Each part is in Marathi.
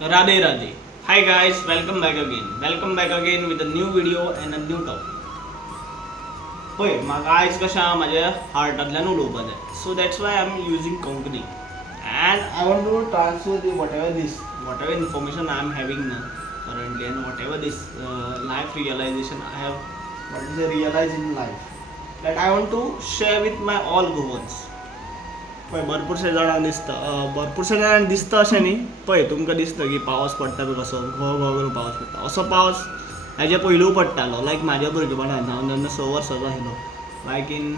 Radhe Radhe. Hi guys, welcome back again. Welcome back again with a new video and a new topic. होय म्हाका आयज कशें म्हाज्या हार्टांतल्यान उलोवपाक जाय. So that's why I'm using Konkani. And I want to transfer whatever information I'm having now currently and whatever this life realization I have, what is the realize in life, that I want to share with my all goals. पळय भरपूरशे जाणांक दिसता अशें न्ही. पळय तुमकां दिसता की पावस पडटा पळय कसो घो घो करून पावस पडटा, असो पावस हेजे पयलू पडटालो. लायक म्हाज्या भुरगेपणांत हांव जेन्ना 6 वर्सांचो आशिल्लो, लायक इन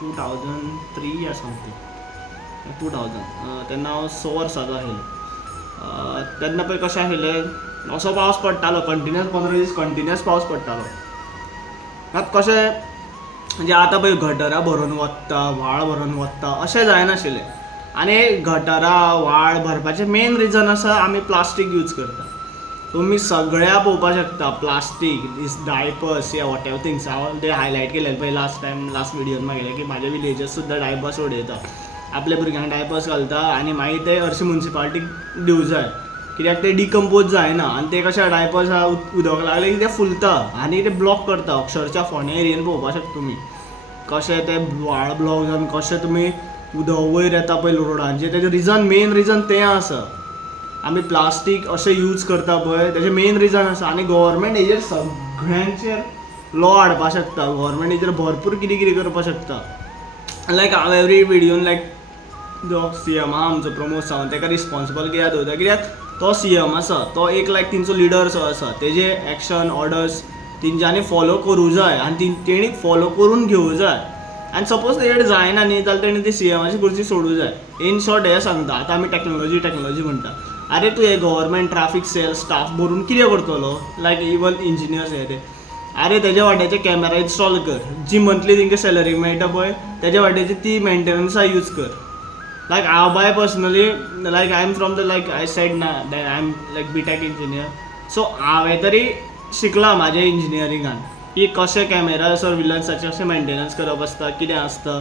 2003 या समथींग 2000 तेन्ना हांव 6 वर्सांचो आशिल्लो. तेन्ना पळय कशें आशिल्लें, असो पावस पडटालो कंटिन्युअस 15 दीस कंटिन्युअस पावस पडटालो. आतां कशें म्हणजे आतां पळय गटरां भरून वता, व्हाळ भरून वता अशें जायनाशिल्लें. आनी गटरां व्हाळ भरपाचें मेन रिजन आसा आमी प्लास्टीक यूज करता. तुमी सगळ्या पळोवपाक शकता प्लास्टीक, दीस डायपर्स या वॉट एवर थिंग्स. हांव ते हायलायट केलेले पळय लास्ट विडियोन मागेले की म्हाज्या विलेजात सुद्दां डायपर्स उडयता, आपल्या भुरग्यांक डायपर्स घालता आनी मागीर ते हरशी मुन्सिपालिटीक दिवं जाय, कित्याक ते डिकम्पोज जायना. आनी ते कशें डायपर्स उदक लागलें की ते फुलता आनी ते ब्लॉक करता. अक्षरशः फोंड्या एरियेन पळोवपाक शकता तुमी कशें ते व्हाळ ब्लॉक जावन कशें तुमी उदक वयर येता पळय रोडांचेर. तेजें मेन रिजन तें आसा, आमी प्लास्टीक अशें यूज करता पळय तेजें मेन रिजन आसा. आनी गव्हर्मेंट हेजेर सगळ्यांचेर लॉ हाडपाक शकता, गव्हर्मेंट हेजेर भरपूर कितें कितें करपाक शकता. लायक हांव एवरी विडियोन लायक जो CM आहा आमचो प्रमोद सावंत ताका रिस्पॉन्सिबल कित्याक दवरता, कित्याक तो CM आसा, तो एक लायक तेंचो लिडर असो आसा. तेजे एक्शन ऑर्डर्स तेंच्यांनी फॉलो करूं जाय आनी तेणी फॉलो करून घेवं जाय. आनी सपोज तेजेर जायना न्ही जाल्यार तेणी ती CMची कुर्सी सोडूं जाय. इन शॉर्ट हें सांगता. आतां आमी टॅक्नॉलॉजी म्हणटा, अरे तूं हे गव्हर्मेंट ट्रॅफिक सेल स्टाफ भरून कितें करतलो, लायक इवन इंजिनियर्स हे ते. अरे तेज्या वाट्याचे कॅमेरा इन्स्टॉल कर, जी मंथली तेंकां सॅलरी मेळटा पळय तेज्या वाट्याची ती मेंटेनन्सा यूज कर. लायक हांव by personally like I am from the like I said ना that I am like BTech engineer. So हांवें तरी शिकलां म्हाज्या इंजिनियरिंगान की कशें कॅमेरा सर्विलन्साचें कशें मेंटेनन्स करप आसता, कितें आसता,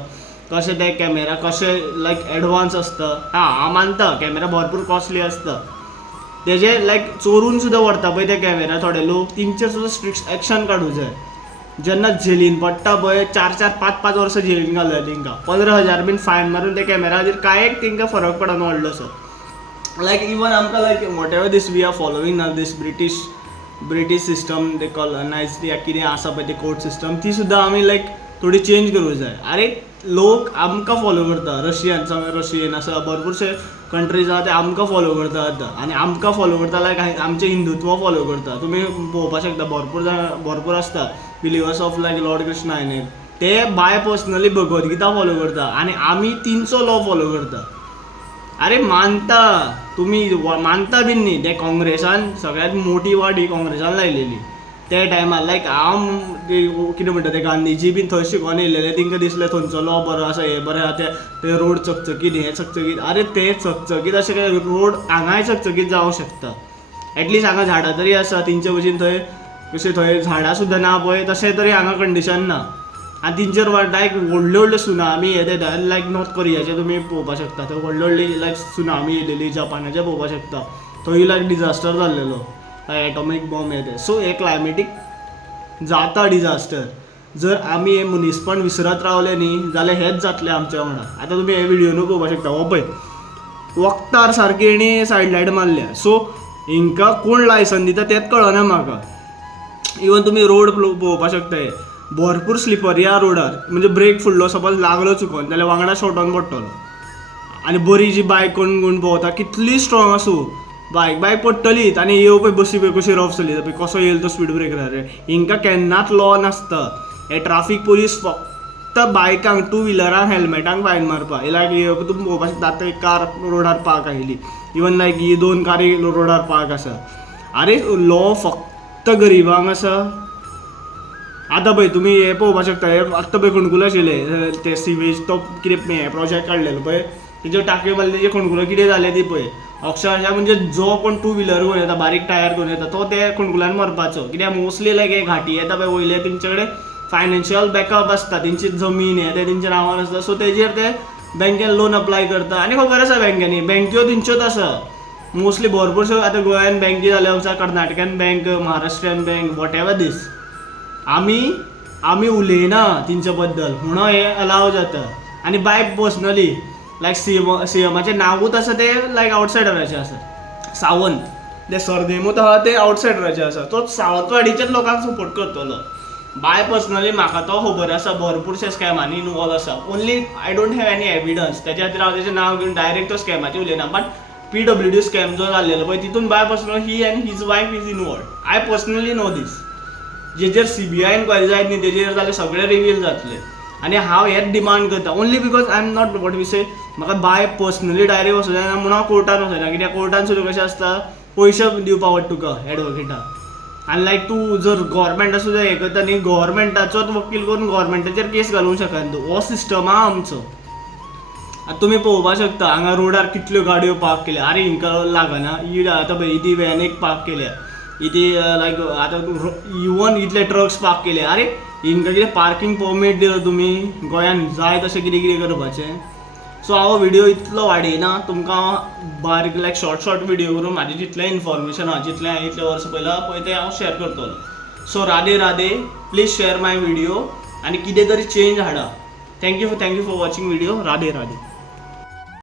कशें ते कॅमेरा कशें लायक एडवान्स आसता. हांव मानता कॅमेरा भरपूर कॉस्टली आसता, तेजे लायक चोरून सुद्दां व्हरता पळय ते कॅमेरा थोडे लोक, तेंचेर सुद्दां स्ट्रिक्ट एक्शन काडूं जाय. जेन्ना जेलीन पडटा पळय 4-4, 5-5 वर्सां जेलीन घालता तेंकां, 15,000 बीन फायन मारून ते कॅमेराचेर कांय तेंकां फरक पडना व्हडलो असो. लायक इवन आमकां like whatever this we are following ना दीस ब्रिटीश सिस्टम, ते कॉलनायज या कितें आसा पळय ती कोर्ट सिस्टम, ती सुद्दां आमी लायक थोडी चेंज करूं जाय. अरे लोक आमकां फॉलो करता, रशियन आसा, भरपूरशे कंट्रीज आसा ते आमकां फॉलो करता आतां. आनी आमकां फॉलो करता लायक आमचें हिंदुत्व फॉलो करता. तुमी पळोवपाक शकता भरपूर आसता believers of like Lord Krishna न्ही, ते बाय पर्सनली भगवद्गीता फॉलो करता आनी आमी तेंचो लॉ फॉलो करता. अरे मानता तुमी मानता बीन न्ही, ते काँग्रेसान सगळ्यांत मोठी वाडी काँग्रेसान लायलेली त्या टायमार. लायक हांव कितें म्हणटा ते गांधीजी बीन थंय शिकोवन येयलेले, तेंकां दिसलें थंयचो लॉ बरो आसा, हे बरें आसा, ते रोड चकचकीत, हे चकचकीत. अरे ते चकचकीत अशें काय रोड हांगाय चकचकीत जावंक शकता. एटलिस्ट हांगा झाडां तरी आसा, तेंचे भशेन थंय कशें थंय झाडां सुद्दां ना पळय तशें तरी हांगा कंडिशन ना. आनी तेंचेर लायक व्हडल्यो सुनामी हे ते लायक नॉर्थ कोरियाचे तुमी पळोवपाक शकता, थंय व्हडली लायक सुनामी येयलेली, जपानाचे पळोवपाक शकता, थंय लायक डिजास्टर जाल्लेलो, एटॉमीक बॉम्ब हे ते. सो हे क्लायमेटीक जाता डिजास्टर. जर आमी हे मनीसपण विसरत रावले न्ही जाल्यार हेंच जातलें आमच्या वांगडा. आतां तुमी हे विडियोनूय पळोवपाक शकता, हो पळय वखदार सारकी हेणी सायड लायट मारल्या. सो हिंकां कोण लायसन दिता तेंच कळना म्हाका. इवन तुमी रोड पळोवपाक शकता, हे भरपूर स्लिपरी आहा रोडार, म्हणजे ब्रेक फुडलो सपोज लागलो चुकोन जाल्यार वांगडा शॉर्टोन पडटलो. आनी बरी जी बायक कोण भोंवता कितली स्ट्रॉंग आसूं, बायक पडटलीच. आनी येवं पळय बसी पळय कशी रफ चलयता पळय, कसो येयलो तो स्पीड ब्रेकरार. हिंकां केन्नाच लॉ नासता. हे ट्राफीक पुलीस फक्त बायकांक 2 व्हिलरांक हेल्मेटांक फायन मारपा. लायक तुमी पळोवपाक शकता आतां एक कार रोडार पार्क आयिल्ली, इवन लायक ही 2 कारी रोडार पार्क आसा. अरे लॉ फक्त गरिबांक आसा. आतां पळय तुमी हे पळोवपाक शकता, हे आत्तां पळय खणकुलो आशिल्ले ते सिवेज तो कितें हे प्रोजेक्ट काडलेलो पळय, तेज्यो टांक्यो मारले तेजे खणकुलो कितें जालें ती पळय. अक्षरशः म्हणजे जो कोण 2 व्हिलर घेवन येता, बारीक टायर घेवन येता, तो ते खणकुलान मरपाचो. कित्याक मोस्टली लायक हे घाटी येता पळय वयले तेंचे कडेन फायनान्शियल बॅकअप आसता, तेंची जमीन हे ते तेंच्या नांवार आसता. सो तेजेर ते बँकेन लोन अप्लाय करता. आनी खबर आसा बँकेनी बँक्यो तेंच्योच आसा, मोस्टली भरपूरशो आतां गोंयान बँकी जाल्यो आसा, कर्नाटकान bank, Maharashtrian bank, whatever this. आमी उलयना तेंच्या बद्दल म्हणून हें अलाव जाता. आनी बाय पर्सनली लायक सीएमाचें नांवूच आसा तें लायक आवटसायडराचें आसा. सावंत तें सरनेमूच आहा तें आवटसायडराचें आसा. तो सावंतवाडीच्याच लोकांक सपोर्ट करतलो. बाय पर्सनली म्हाका तो खबर आसा भरपूरशे स्कॅमांनी इनवॉल्व आसा. Only I don't have any evidence. त्याच्या खातीर हांव तेजें नांव घेवन डायरेक्ट तो स्कॅमाचेर उलयना. बट PWD स्कॅम जो जाल्लेलो पळय तितून by personal he and his wife is involve. I personally know this. जेचेर CBI इन्क्वायरी जायत न्ही तेजेर जाल्यार सगळें रिवील जातलें. आनी हांव हेंच डिमांड करता only because I am not what we say. म्हाका बाय पर्सनली डायरेक्ट वचूं जायना म्हणून हांव कोर्टान वचना. कित्याक कोर्टान सुद्दां कशें आसता पयशे दिवपा पडटा तुका एडवोकेटाक. आनी लायक तूं जर गव्हर्मेंटा सुद्दां हें करता न्ही गव्हर्मेंटाचोच वकील करून गव्हर्मेंटाचेर केस घालूंक शकना तूं. हो सिस्टम आहा आमचो. आतां तुमी पळोवपाक शकता हांगा रोडार कितल्यो गाडयो पार्क केल्या. आरे हिंका लागना ही आतां पळय ती व्हॅन एक पार्क केल्या. इथे लायक आतां इवन इतले ट्रक्स पार्क केले. आरे हिंका कितें पार्किंग परमीट दिलो तुमी गोंयान जाय तशें कितें कितें करपाचें. सो हांव व्हिडिओ इतलो वाडयना तुमकां बारीक लायक शॉर्ट व्हिडिओ करून म्हाजें जितलें इन्फॉर्मेशन आहा जितलें हांवें इतले वर्सां पयलां पळय तें हांव शेअर करतलो. So Radhe Radhe. Please share my video आनी कितें तरी change Hada. Thank you for watching video. Radhe Radhe.